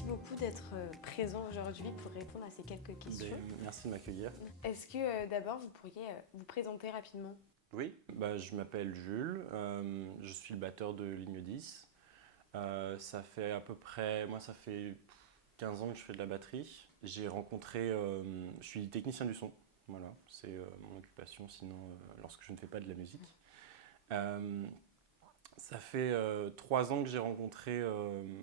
Merci beaucoup d'être présent aujourd'hui pour répondre à ces quelques questions. Merci de m'accueillir. Est-ce que d'abord vous pourriez vous présenter rapidement? Oui, je m'appelle Jules, je suis le batteur de Ligne 10. Ça fait à peu près, moi ça fait 15 ans que je fais de la batterie. Je suis technicien du son, voilà, c'est mon occupation sinon lorsque je ne fais pas de la musique. Ça fait 3 ans que j'ai rencontré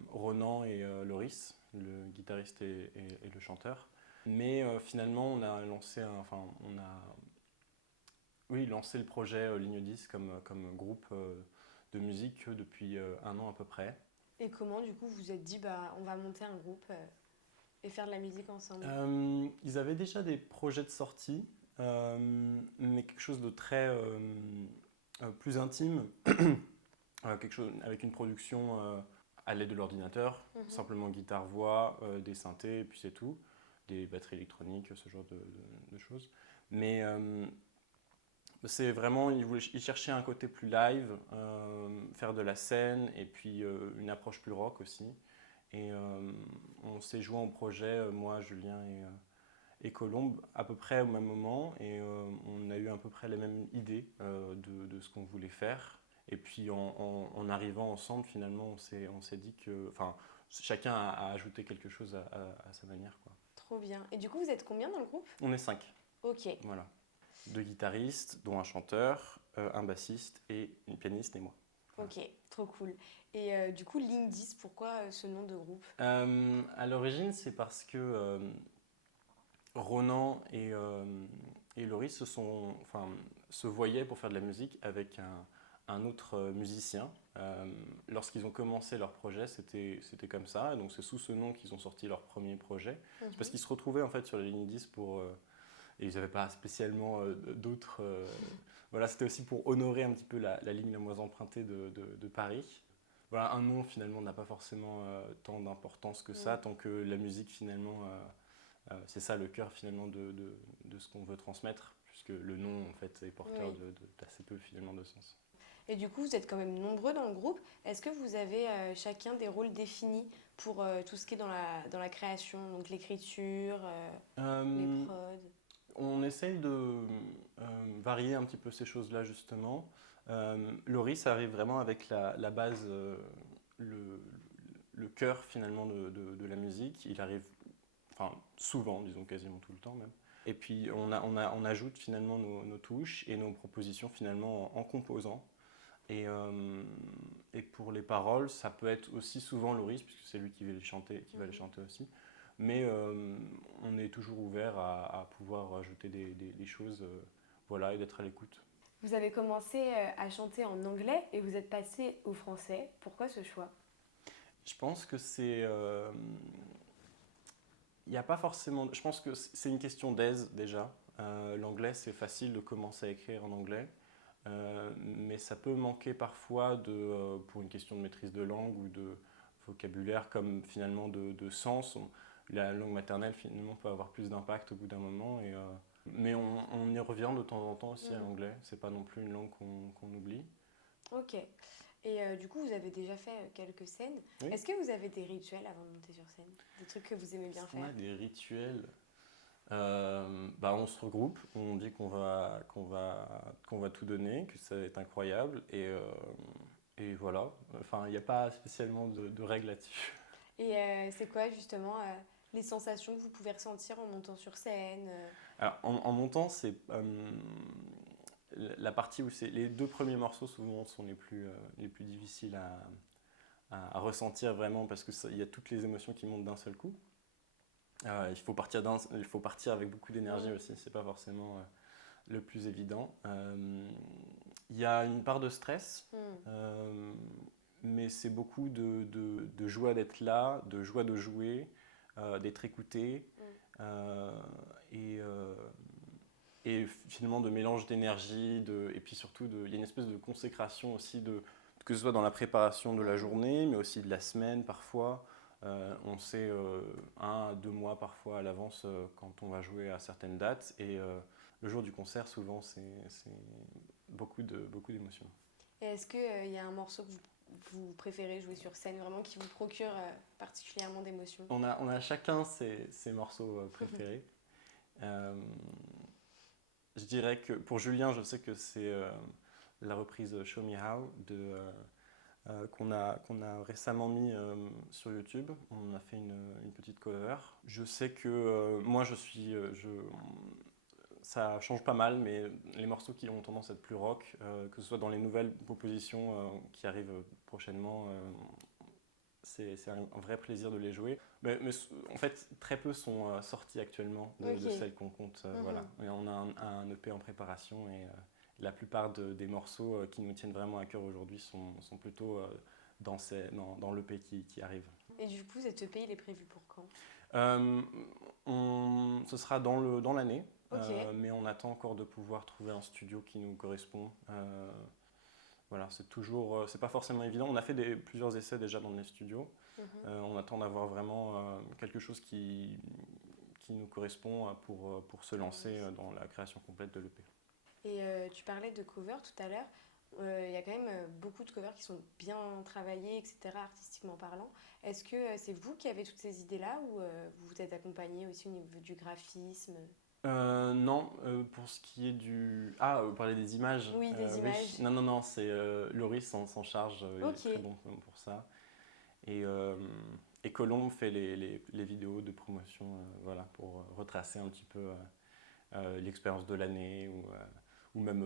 Ronan et Loris, le guitariste et le chanteur. Mais finalement on a lancé lancé le projet Ligne 10 comme groupe de musique depuis 1 an à peu près. Et comment du coup vous vous êtes dit on va monter un groupe et faire de la musique ensemble? Ils avaient déjà des projets de sortie, mais quelque chose de très plus intime, quelque chose avec une production à l'aide de l'ordinateur, simplement guitare-voix, des synthés, et puis c'est tout, des batteries électroniques, ce genre de choses. Mais c'est vraiment, ils cherchaient un côté plus live, faire de la scène et puis une approche plus rock aussi. Et on s'est joint au projet, moi, Julien et Colombe, à peu près au même moment. Et on a eu à peu près les mêmes idées de ce qu'on voulait faire. Et puis en arrivant ensemble, finalement, on s'est dit que, chacun a ajouté quelque chose à sa manière, quoi. Trop bien. Et du coup vous êtes combien dans le groupe? On est 5. Ok. Voilà. 2 guitaristes, dont un chanteur, un bassiste et une pianiste et moi. Voilà. Ok, trop cool. Et du coup Ligne 10, pourquoi ce nom de groupe? À l'origine, c'est parce que Ronan et Loris se voyaient pour faire de la musique avec un autre musicien. Lorsqu'ils ont commencé leur projet, c'était comme ça. Et donc c'est sous ce nom qu'ils ont sorti leur premier projet. C'est parce qu'ils se retrouvaient en fait sur la ligne 10 et ils n'avaient pas spécialement d'autres... Voilà, c'était aussi pour honorer un petit peu la ligne la moins empruntée de Paris. Voilà, un nom finalement n'a pas forcément tant d'importance que ça, tant que la musique finalement... c'est ça le cœur finalement de ce qu'on veut transmettre, puisque le nom en fait est porteur d'assez peu finalement de sens. Et du coup, vous êtes quand même nombreux dans le groupe. Est-ce que vous avez chacun des rôles définis pour tout ce qui est dans la création, donc l'écriture, les prods? On essaye de varier un petit peu ces choses-là justement. Loris arrive vraiment avec la base, le cœur finalement de la musique. Il arrive souvent, disons quasiment tout le temps même. Et puis on ajoute finalement nos touches et nos propositions finalement en composant. Et pour les paroles, ça peut être aussi souvent Loris, puisque c'est lui qui va les chanter aussi. Mais on est toujours ouvert à pouvoir ajouter des choses voilà, et d'être à l'écoute. Vous avez commencé à chanter en anglais et vous êtes passé au français. Pourquoi ce choix? Je pense que il n'y a pas forcément... Je pense que c'est une question d'aise déjà. L'anglais, c'est facile de commencer à écrire en anglais. Mais ça peut manquer parfois pour une question de maîtrise de langue ou de vocabulaire, comme finalement de sens. La langue maternelle finalement peut avoir plus d'impact au bout d'un moment. Mais on y revient de temps en temps aussi à l'anglais. C'est pas non plus une langue qu'on oublie. Ok. Et du coup, vous avez déjà fait quelques scènes. Oui. Est-ce que vous avez des rituels avant de monter sur scène? Des trucs que vous aimez bien faire? On a des rituels. On se regroupe, on dit qu'on va tout donner, que ça va être incroyable, et voilà. Enfin, il n'y a pas spécialement de règles là-dessus. Et c'est quoi justement les sensations que vous pouvez ressentir en montant sur scène? Alors, en montant, c'est la partie où les 2 premiers morceaux souvent sont les plus difficiles à ressentir vraiment, parce qu'il y a toutes les émotions qui montent d'un seul coup. Il faut partir avec beaucoup d'énergie aussi, c'est pas forcément le plus évident. Il y a une part de stress, mais c'est beaucoup de joie d'être là, de joie de jouer, d'être écouté, et finalement de mélange d'énergie, et puis surtout il y a une espèce de consécration aussi, que ce soit dans la préparation de la journée, mais aussi de la semaine parfois. On sait 1 à 2 mois parfois à l'avance quand on va jouer à certaines dates, et le jour du concert souvent c'est beaucoup d'émotions. Et est-ce qu'il y a un morceau que vous préférez jouer sur scène, vraiment qui vous procure particulièrement d'émotions? On a chacun ses morceaux préférés. Je dirais que pour Julien, je sais que c'est la reprise Show Me How qu'on a récemment mis sur YouTube. On a fait une petite cover. Je sais que moi, ça change pas mal, mais les morceaux qui ont tendance à être plus rock, que ce soit dans les nouvelles propositions qui arrivent prochainement, c'est un vrai plaisir de les jouer. Mais en fait, très peu sont sortis actuellement de celles qu'on compte. Voilà. Et on a un EP en préparation et la plupart des morceaux qui nous tiennent vraiment à cœur aujourd'hui sont plutôt dans l'EP qui arrive. Et du coup, cet EP, il est prévu pour quand? Ce sera dans l'année, mais on attend encore de pouvoir trouver un studio qui nous correspond. Voilà, c'est pas forcément évident. On a fait plusieurs essais déjà dans les studios. On attend d'avoir vraiment quelque chose qui nous correspond pour se lancer dans la création complète de l'EP. Et tu parlais de covers tout à l'heure. Il y a quand même beaucoup de covers qui sont bien travaillés, etc., artistiquement parlant. Est-ce que c'est vous qui avez toutes ces idées-là ou vous vous êtes accompagné aussi au niveau du graphisme? Non, pour ce qui est du... Ah, vous parlez des images? Oui, des images. Oui. Non, c'est Loris s'en charge, il est très bon pour ça. Et Colombe fait les vidéos de promotion voilà, pour retracer un petit peu l'expérience de l'année ou même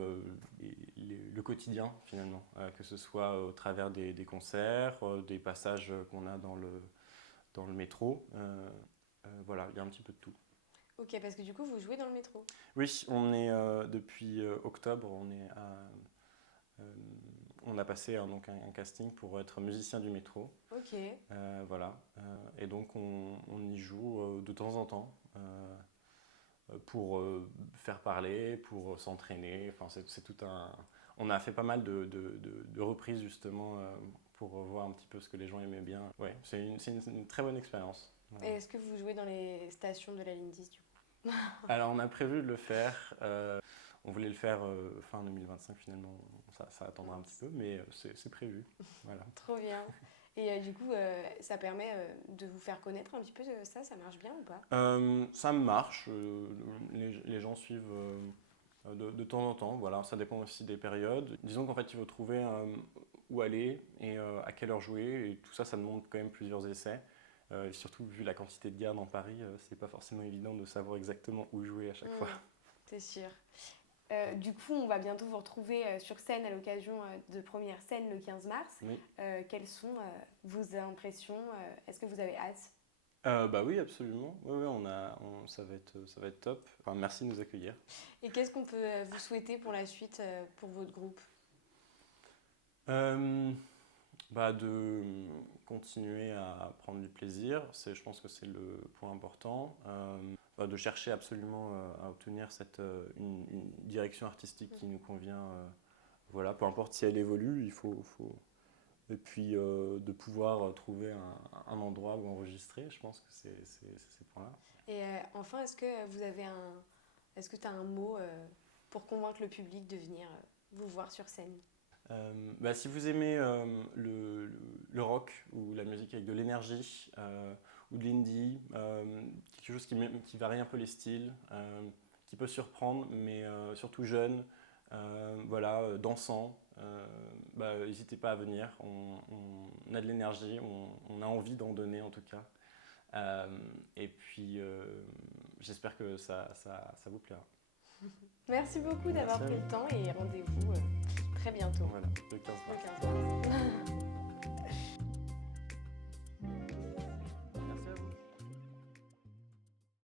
le quotidien finalement, que ce soit au travers des concerts, des passages qu'on a dans le métro. Voilà, il y a un petit peu de tout. Ok, parce que du coup, vous jouez dans le métro? Oui, on est depuis octobre, on a passé donc un casting pour être musicien du métro. Ok. Voilà. Et donc on y joue de temps en temps pour faire parler, pour s'entraîner. Enfin, c'est tout un... On a fait pas mal de reprises justement pour voir un petit peu ce que les gens aimaient bien. Ouais, c'est une très bonne expérience. Voilà. Et est-ce que vous jouez dans les stations de la ligne 10 du coup? Alors on a prévu de le faire. On voulait le faire fin 2025 finalement. Ça attendra un petit peu, mais c'est prévu. Voilà. Trop bien. Et du coup, ça permet de vous faire connaître un petit peu ça marche bien ou pas? Ça marche. Les gens suivent de temps en temps. Voilà, ça dépend aussi des périodes. Disons qu'en fait, il faut trouver où aller et à quelle heure jouer. Et tout ça, ça demande quand même plusieurs essais. Et surtout, vu la quantité de gares dans Paris, c'est pas forcément évident de savoir exactement où jouer à chaque fois. C'est sûr. Du coup, on va bientôt vous retrouver sur scène à l'occasion de première scène le 15 mars. Oui. Quelles sont vos impressions? Est-ce que vous avez hâte? Bah oui, absolument. Oui, ça va être top. Enfin, merci de nous accueillir. Et qu'est-ce qu'on peut vous souhaiter pour la suite pour votre groupe? De continuer à prendre du plaisir. Je pense que c'est le point important. De chercher absolument à obtenir une direction artistique qui nous convient. Voilà, peu importe si elle évolue, il faut... Et puis de pouvoir trouver un endroit où enregistrer, je pense que c'est ces points-là. Et enfin, est-ce que tu as un mot pour convaincre le public de venir vous voir sur scène? Si vous aimez le rock ou la musique avec de l'énergie ou de l'indie, quelque chose qui varie un peu les styles, qui peut surprendre, mais surtout jeune, dansant, n'hésitez pas à venir. On a de l'énergie, on a envie d'en donner en tout cas. Et puis j'espère que ça vous plaira. Merci beaucoup d'avoir pris le temps et rendez-vous très bientôt. Voilà, le 15 mars.